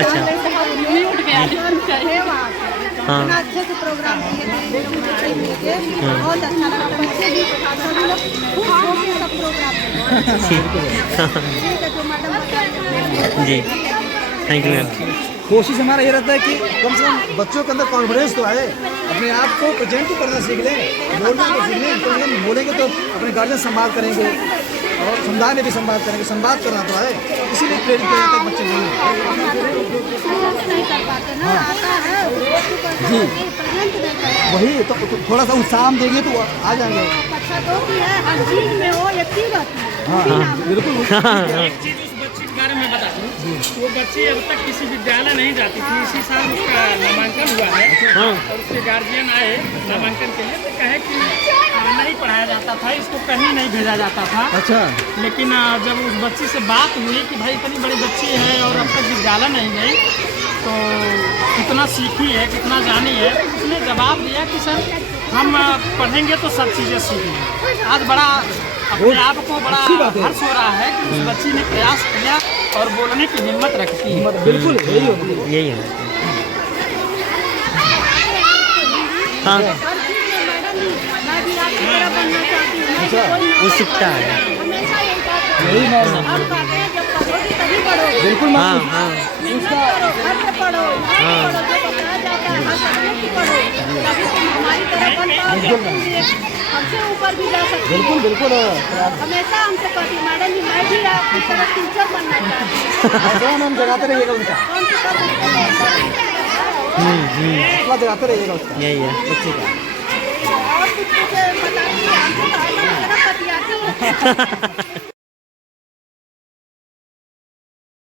अच्छा हाँ अच्छे से प्रोग्राम किए थे, बहुत अच्छा लगा। बच्चे भी सभी लोग खूब होके सब प्रोग्राम ठीक जो madam ji thank you ma'am. कोशिश हमारा ये रहता है कि कम से कम बच्चों के अंदर कॉन्फिडेंस तो आए, अपने आप को प्रेजेंट तो करना सीख लें, बोलना तो सीख लें। तो हम बोलेंगे तो अपने गार्जियन संवाद करेंगे और समुदाय में भी संवाद करेंगे, संवाद करना तो आए, इसीलिए प्रेरित किया जाता है बच्चे बोलें। नहीं कर पाते ना, आता है जी प्रेजेंट नहीं कर वही तो थोड़ा सा उत्साह हम देंगे तो आ जाएंगे। अच्छा तो की है, हर चीज में वो एक चीज रहती है। हाँ हाँ बिल्कुल। एक चीज उस बच्ची के बारे में बता दूं, वो बच्ची अब तक किसी विद्यालय नहीं जाती थी। इसी साल उसका नामांकन हुआ है और उसके गार्जियन आए नामांकन के लिए, तो कहे कि नहीं पढ़ाया जाता था, इसको कहीं नहीं भेजा जाता था। अच्छा लेकिन जब उस बच्ची से बात हुई कि भाई इतनी बड़ी बच्ची है और अब तक विद्यालय नहीं गई, तो कितना सीखी है, कितना जानी है, उसने जवाब दिया कि सर हम पढ़ेंगे तो सब चीज़ें सीखेंगे। आज बड़ा अपने आप को बड़ा हर्ष हो रहा है कि उस बच्ची ने प्रयास किया और बोलने की हिम्मत रखती है। बिल्कुल यही होती है। यही है हाँ मैं भी आपकी तरह बनना चाहती हूँ। मैं भी कोई वो सीखता है हमेशा यही बात यही मैम हम कहते हैं जब पढ़ोगी तभी पढ़ोगे। बिल्कुल हाँ मैम। हाँ मेहनत करो, घर पे पढ़ो, यहाँ पे पढ़ो, जो बताया जाता है हर सब्जेक्ट की पढ़ो, तभी तुम हमारी तरह बन पाओगे, तुम भी हमसे ऊपर भी जा सकते हो। बिल्कुल बिल्कुल हमेशा हमसे कहती मैडम जी मैं भी आपकी तरह टीचर बनना चाहती हूँ। ऐसा मैम जगाते रहिएगा उनका, कौन सी सब हौसला जगाते रहिएगा उसका यही है बच्चे का। और कुछ बताती है हमसे तो अलग अलग बतियाती है।